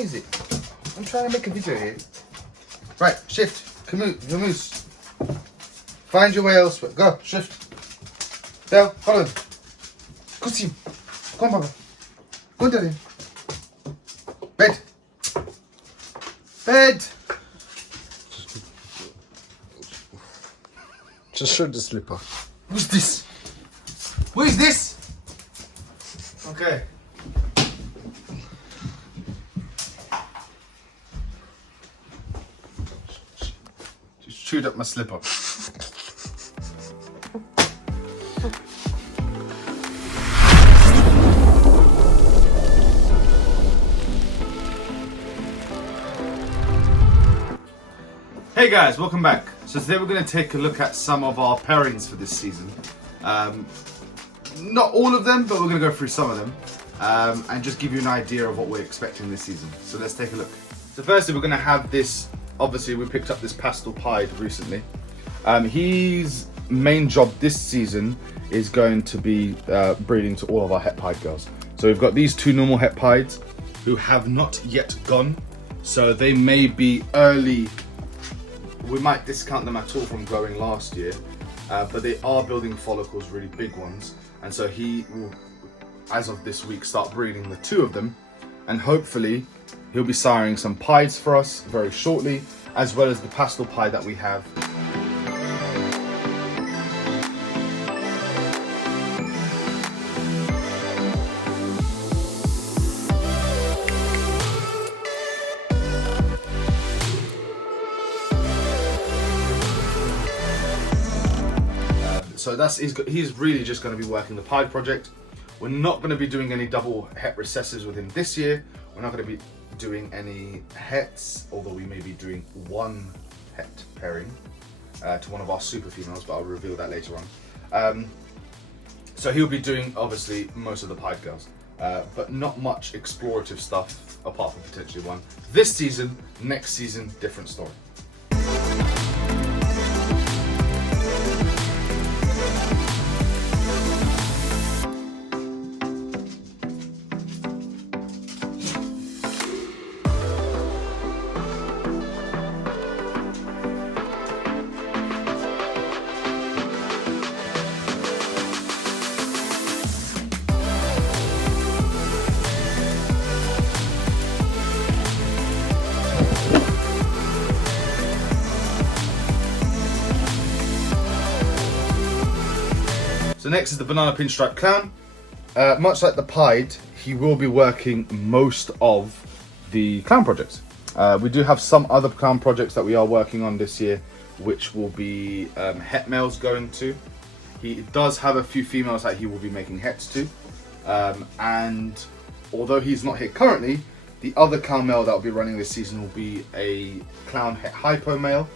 is it? I'm trying to make a video here. Right, shift. Camoose. Find your way elsewhere. Go, shift. Down, follow him. Go see him. Come on, Baba. Go down. Bed. Bed. Just show the slipper. Who's this? Who is this? Okay. Just chewed up my slipper. Hey guys, welcome back. So today we're going to take a look at some of our pairings for this season. Not all of them, but we're going to go through some of them and just give you an idea of what we're expecting this season. So let's take a look. So firstly, we're going to have this, obviously we picked up this pastel pied recently. His main job this season is going to be breeding to all of our het pied girls. So we've got these two normal het pieds who have not yet gone. So they may be early. We might discount them at all from growing last year, but they are building follicles, really big ones. And so he will, as of this week, start breeding the two of them. And hopefully he'll be siring some pieds for us very shortly, as well as the pastel pied that we have. So he's really just going to be working the pied project. We're not going to be doing any double het recessives with him this year. We're not going to be doing any hets, although we may be doing one het pairing to one of our super females, but I'll reveal that later on. So he'll be doing obviously most of the pied girls, but not much explorative stuff apart from potentially one. This season, next season, different story. So next is the banana pinstripe clown. Much like the pied, he will be working most of the clown projects. We do have some other clown projects that we are working on this year, which will be het males going to. He does have a few females that he will be making hets to. And although he's not here currently, the other clown male that will be running this season will be a clown het hypo male,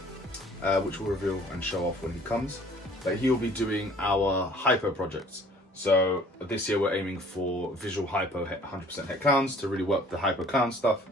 which we'll reveal and show off when he comes. But he will be doing our hypo projects. So this year we're aiming for visual hypo 100% het clowns to really work the hypo clown stuff.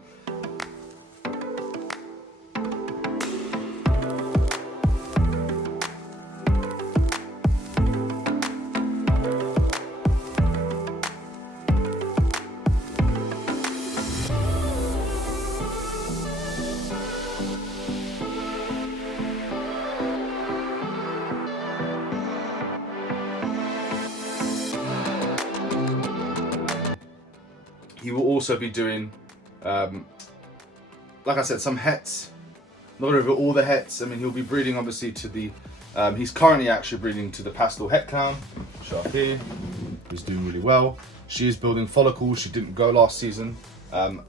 He will also be doing, like I said, some hets. Not over all the hets. I mean, he'll be breeding obviously to the, he's currently actually breeding to the pastel het clown. Show up here, who's doing really well. She is building follicles. She didn't go last season.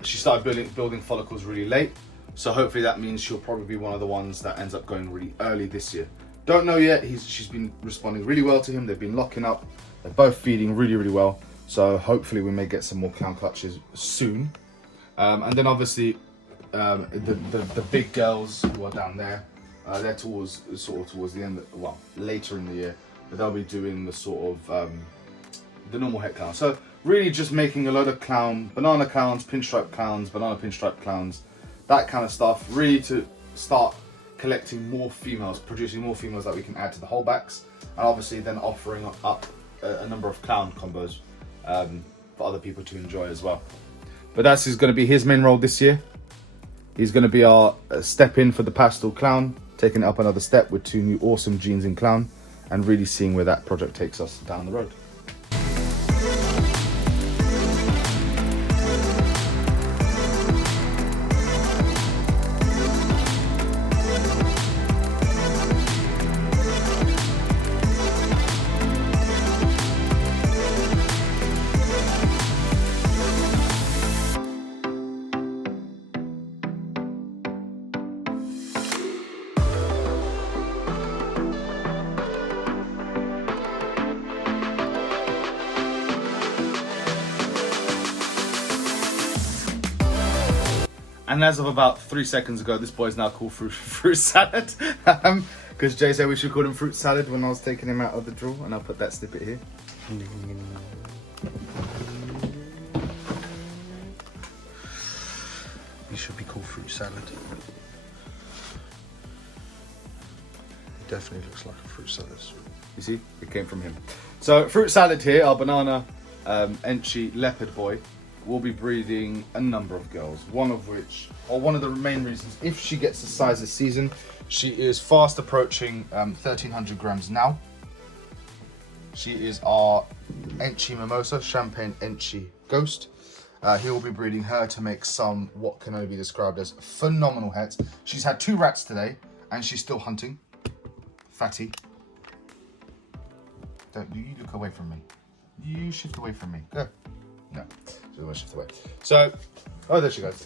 She started building follicles really late. So hopefully that means she'll probably be one of the ones that ends up going really early this year. Don't know yet. She's been responding really well to him. They've been locking up. They're both feeding really, really well. So hopefully we may get some more clown clutches soon. And then obviously the big girls who are down there, they're towards the end, well, later in the year, but they'll be doing the sort of the normal het clown. So really just making a load of banana clowns, pinstripe clowns, banana pinstripe clowns, that kind of stuff, really to start collecting more females, producing more females that we can add to the holdbacks, and obviously then offering up a number of clown combos for other people to enjoy as well. But that's going to be his main role this year. He's going to be our step in for the pastel clown, taking it up another step with 2 new awesome jeans in clown, and really seeing where that project takes us down the road. And as of about 3 seconds ago, this boy's now called fruit salad. Because Jay said we should call him fruit salad when I was taking him out of the drawer, and I'll put that snippet here. He should be called fruit salad. He definitely looks like a fruit salad. You see, it came from him. So fruit salad here, our banana Enchi leopard boy, will be breeding a number of girls. One of which, or one of the main reasons, if she gets the size this season, she is fast approaching 1,300 grams now. She is our Enchi Mimosa, Champagne Enchi Ghost. He will be breeding her to make some, what can only be described as phenomenal hets. She's had 2 rats today, and she's still hunting. Fatty. Don't you look away from me. You shift away from me. Go. No. So we'll shift away. So, oh, there she goes.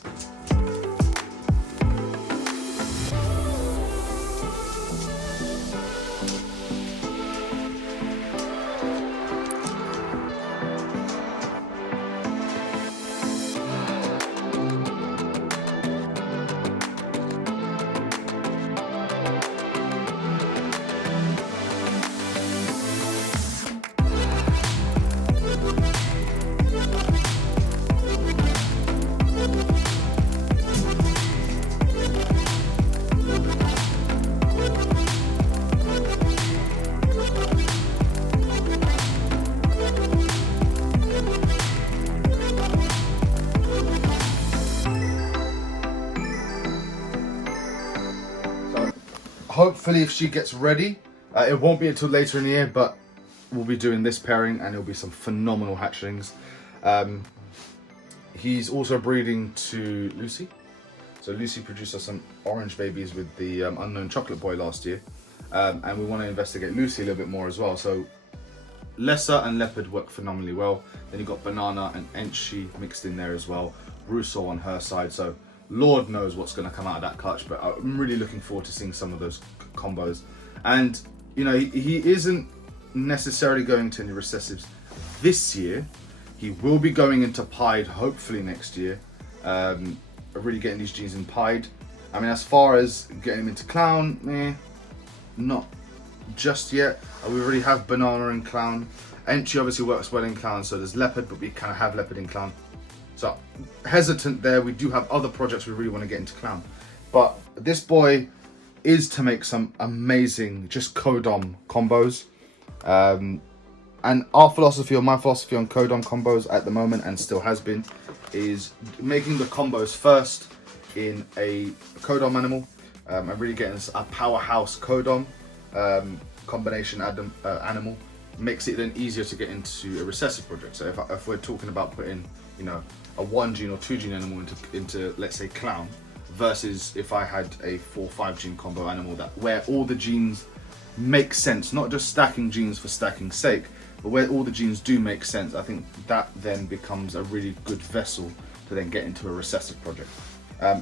Hopefully, if she gets ready, it won't be until later in the year, but we'll be doing this pairing and it'll be some phenomenal hatchlings. He's also breeding to Lucy. So Lucy produced us some orange babies with the unknown chocolate boy last year. And we want to investigate Lucy a little bit more as well. So Lesser and Leopard work phenomenally well. Then you've got Banana and Enchi mixed in there as well. Russo on her side. So Lord knows what's going to come out of that clutch, but I'm really looking forward to seeing some of those combos. And, you know, he isn't necessarily going to any recessives this year. He will be going into pied hopefully next year. Really getting these genes in pied. I mean, as far as getting him into clown, not just yet. We already have Banana in clown. Enchi obviously works well in clown, so there's Leopard, but we kind of have Leopard in clown. So hesitant there. We do have other projects we really want to get into clown, but this boy is to make some amazing just codom combos. And our philosophy, or my philosophy on codom combos at the moment, and still has been, is making the combos first in a codom animal, and really getting a powerhouse codom combination animal. Makes it then easier to get into a recessive project. So if we're talking about putting, you know, a 1 gene or 2 gene animal into let's say clown, versus if I had a 4-5 gene combo animal where all the genes make sense, not just stacking genes for stacking's sake, but where all the genes do make sense, I think that then becomes a really good vessel to then get into a recessive project.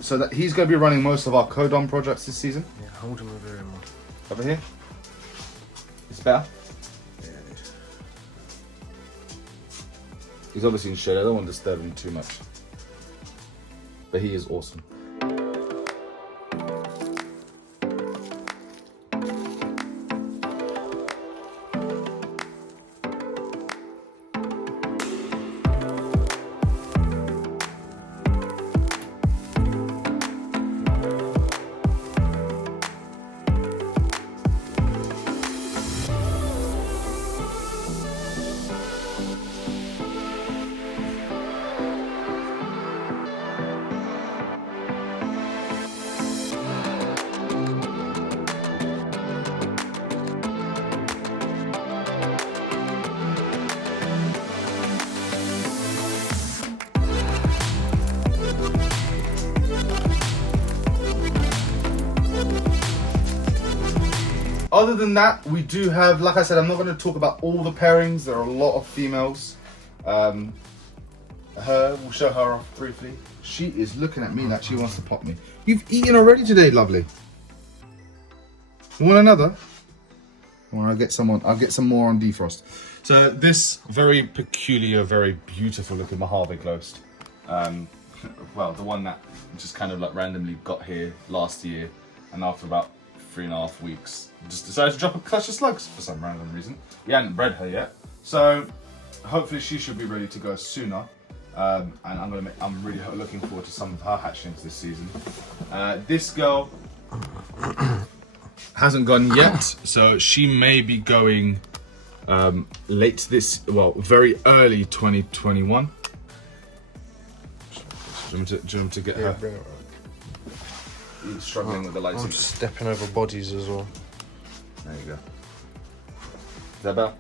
So that he's going to be running most of our codom projects this season. Yeah, hold him over here more. Over here. It's better. He's obviously in shade. I don't want to disturb him too much. But he is awesome. Other than that, we do have, like I said, I'm not going to talk about all the pairings. There are a lot of females. We'll show her off briefly. She is looking at me like she wants to pop me. You've eaten already today, lovely. You want another? Or I'll get some more on defrost. So this very peculiar, very beautiful looking Mojave Ghost. Well, the one that just kind of like randomly got here last year, and after about 3.5 weeks, just decided to drop a clutch of slugs for some random reason. We hadn't bred her yet, so hopefully she should be ready to go sooner. And I'm really looking forward to some of her hatchlings this season. This girl hasn't gone yet, so she may be going very early 2021. Do you want me to get her? Bring it around. He's struggling with the lights. I'm just stepping over bodies as well. There you go. Is that better?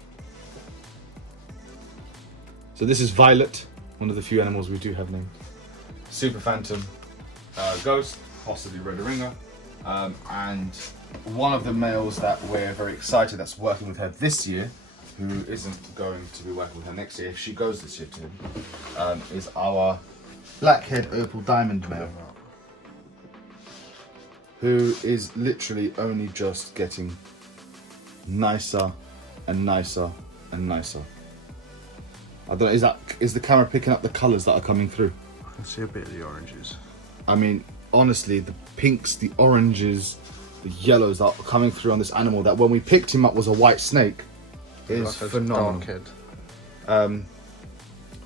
So this is Violet, one of the few animals we do have named. Super Phantom, Ghost, possibly Red Ringer, and one of the males that we're very excited that's working with her this year, who isn't going to be working with her next year if she goes this year to him, is our Blackhead Opal Diamond male, who is literally only just getting nicer and nicer and nicer. I don't know, is the camera picking up the colours that are coming through? I can see a bit of the oranges. I mean, honestly, the pinks, the oranges, the yellows that are coming through on this animal that when we picked him up was a white snake is like phenomenal. Dark head.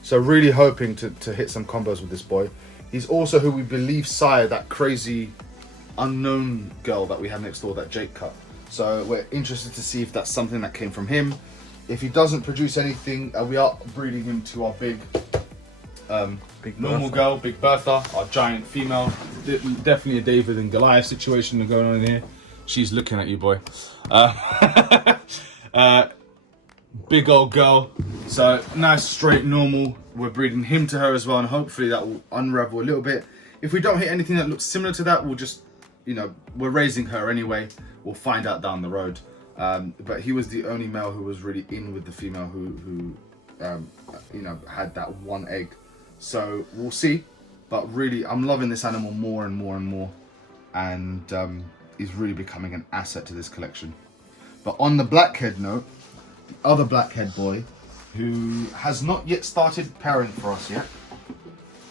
So really hoping to hit some combos with this boy. He's also who we believe sired that crazy unknown girl that we had next door that Jake cut. So we're interested to see if that's something that came from him. If he doesn't produce anything, we are breeding him to our big normal girl, Big Bertha, our giant female. Definitely a David and Goliath situation going on in here. She's looking at you, boy. Big old girl. So nice, straight, normal. We're breeding him to her as well, and hopefully that will unravel a little bit. If we don't hit anything that looks similar to that, we'll just, we're raising her anyway. We'll find out down the road. But he was the only male who was really in with the female who had that one egg. So we'll see. But really, I'm loving this animal more and more and more. And he's really becoming an asset to this collection. But on the blackhead note, the other blackhead boy, who has not yet started pairing for us yet.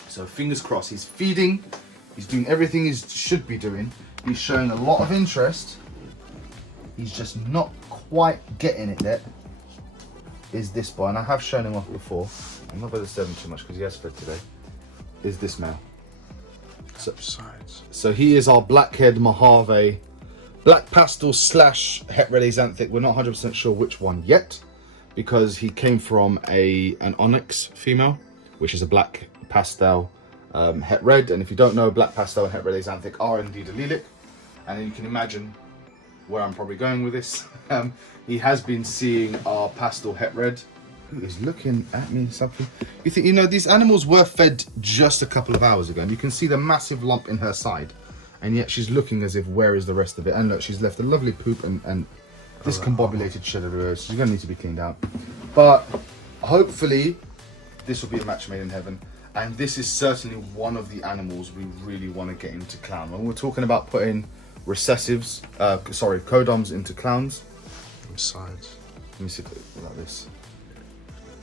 So fingers crossed, he's feeding, he's doing everything he should be doing. He's showing a lot of interest. He's just not quite getting it yet. Is this boy, and I have shown him off before. I'm not going to disturb him too much because he has fed today. Is this male. So he is our blackhead Mojave, black pastel / het red axanthic. We're not 100% sure which one yet, because he came from an onyx female, which is a black pastel het red. And if you don't know, black pastel and het red axanthic are indeed allelic. And then you can imagine where I'm probably going with this. He has been seeing our pastel het red, who is looking at me something. You think, these animals were fed just a couple of hours ago, and you can see the massive lump in her side, and yet she's looking as if, where is the rest of it? And look, she's left a lovely poop and discombobulated shit everywhere. She's gonna need to be cleaned out. But hopefully this will be a match made in heaven. And this is certainly one of the animals we really want to get into clown. When we're talking about putting recessives, codoms into clowns. Sides. Let me see like this.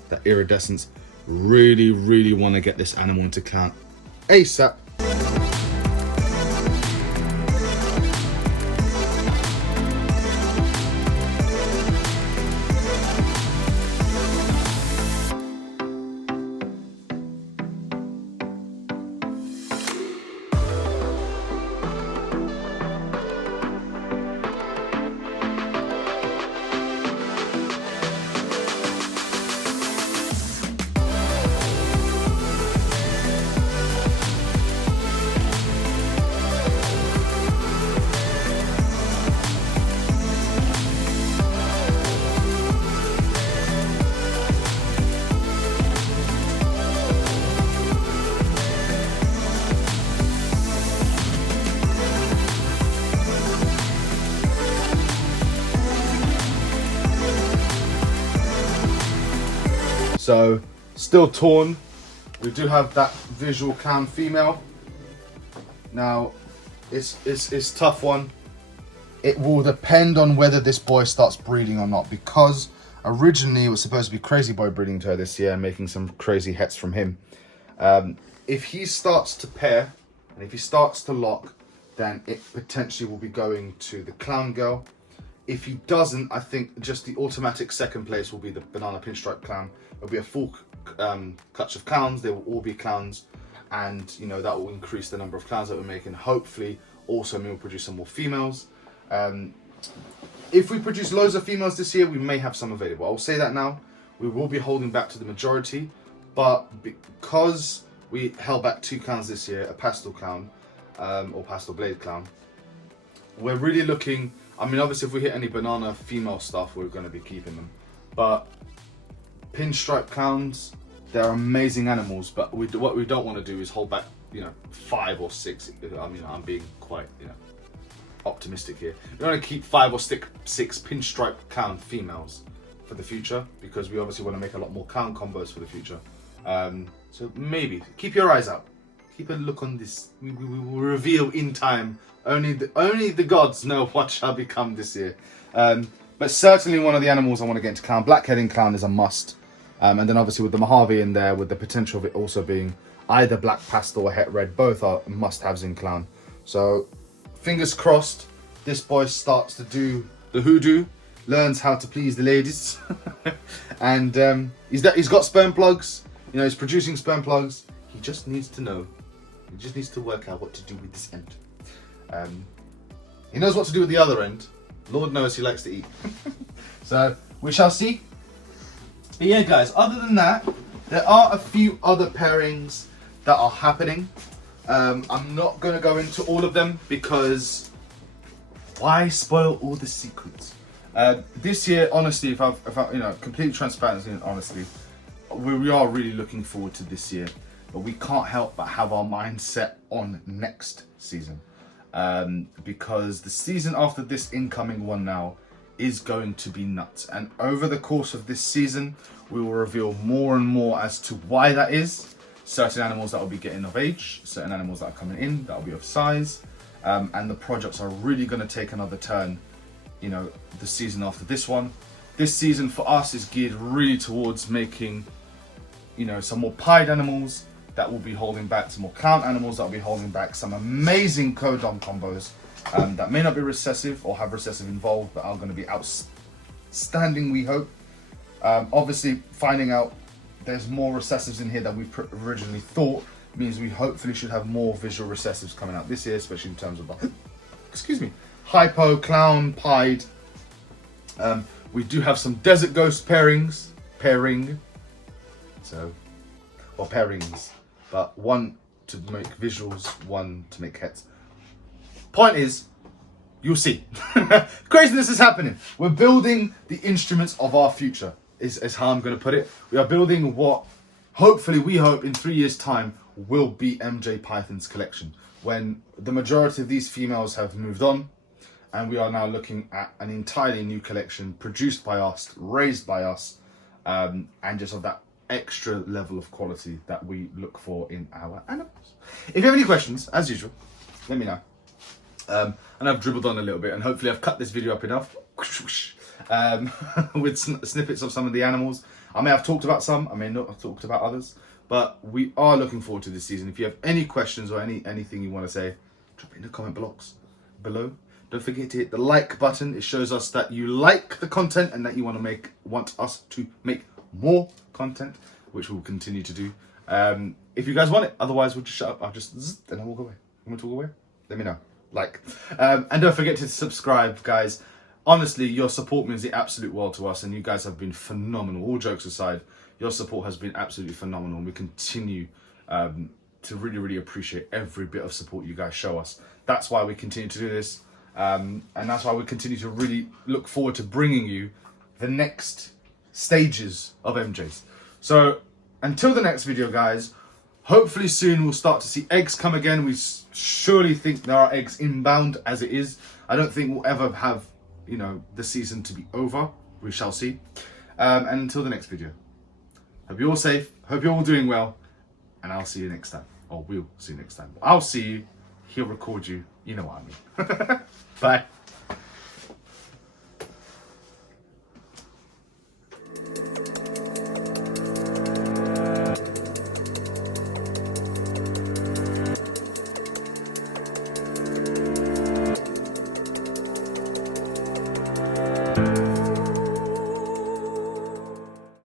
That iridescence. Really, really want to get this animal into clown ASAP. So still torn. We do have that visual clown female. Now it's tough one. It will depend on whether this boy starts breeding or not, because originally it was supposed to be Crazy Boy breeding to her this year and making some crazy hets from him. If he starts to pair and if he starts to lock, then it potentially will be going to the clown girl. If he doesn't, I think just the automatic second place will be the banana pinstripe clown. It'll be a full clutch of clowns. They will all be clowns, and you know that will increase the number of clowns that we're making. Hopefully, also we'll produce some more females. If we produce loads of females this year, we may have some available. I'll say that now. We will be holding back to the majority, but because we held back 2 clowns this year, a pastel clown or pastel blade clown, we're really looking. I mean, obviously, if we hit any banana female stuff, we're going to be keeping them. But pinstripe clowns, they're amazing animals. But what we don't want to do is hold back, 5 or 6. I mean, I'm being quite, optimistic here. We want to keep 5 or 6 pinstripe clown females for the future, because we obviously want to make a lot more clown combos for the future. So maybe keep your eyes out. Keep a look on this. We will reveal in time. Only the gods know what shall become this year. But certainly one of the animals I want to get into clown. Black-heading clown is a must. And then obviously with the Mojave in there, with the potential of it also being either black pastel or het red, both are must-haves in clown. So fingers crossed, this boy starts to do the hoodoo, learns how to please the ladies, and he's got sperm plugs. He's producing sperm plugs. He just needs to know. He just needs to work out what to do with this end. He knows what to do with the other end. Lord knows he likes to eat. So we shall see. But yeah, guys, other than that, there are a few other pairings that are happening. I'm not going to go into all of them, because why spoil all the secrets? This year, honestly, if I complete transparency and honestly, we are really looking forward to this year, but we can't help but have our mind set on next season, because the season after this incoming one now is going to be nuts. And over the course of this season, we will reveal more and more as to why that is. Certain animals that will be getting of age, certain animals that are coming in that will be of size, and the projects are really going to take another turn, the season after this one. This season for us is geared really towards making, some more pied animals that will be holding back, some more clown animals that will be holding back, some amazing codon combos that may not be recessive or have recessive involved, but are going to be outstanding, we hope. Obviously, finding out there's more recessives in here than we originally thought means we hopefully should have more visual recessives coming out this year, especially in terms of, hypo, clown, pied. We do have some desert ghost pairing, or pairings, but one to make visuals, one to make hets. Point is, you'll see. Craziness is happening. We're building the instruments of our future, is how I'm going to put it. We are building what, hopefully, we hope in 3 years' time will be MJ Python's collection, when the majority of these females have moved on, and we are now looking at an entirely new collection produced by us, raised by us, and just of that extra level of quality that we look for in our animals. If you have any questions, as usual, let me know. And I've dribbled on a little bit, and hopefully I've cut this video up enough with snippets of some of the animals. I may have talked about some, I may not have talked about others, but we are looking forward to this season. If you have any questions or anything you want to say, drop it in the comment blocks below. Don't forget to hit the like button. It shows us that you like the content and that you want us to make more content, which we'll continue to do. If you guys want it, otherwise we'll just shut up. I'll just zzz, and then walk away. You want to walk away? Let me know. And don't forget to subscribe, guys. Honestly, your support means the absolute world to us, and you guys have been phenomenal. All jokes aside, your support has been absolutely phenomenal, and we continue to really, really appreciate every bit of support you guys show us. That's why we continue to do this, and that's why we continue to really look forward to bringing you the next stages of MJs. So until the next video, guys, hopefully soon we'll start to see eggs come again. We surely think there are eggs inbound as it is. I don't think we'll ever have, the season to be over. We shall see. And until the next video, Hope you're all safe. Hope you're all doing well. And I'll see you next time. Or we'll see you next time. I'll see you. He'll record you. You know what I mean. Bye.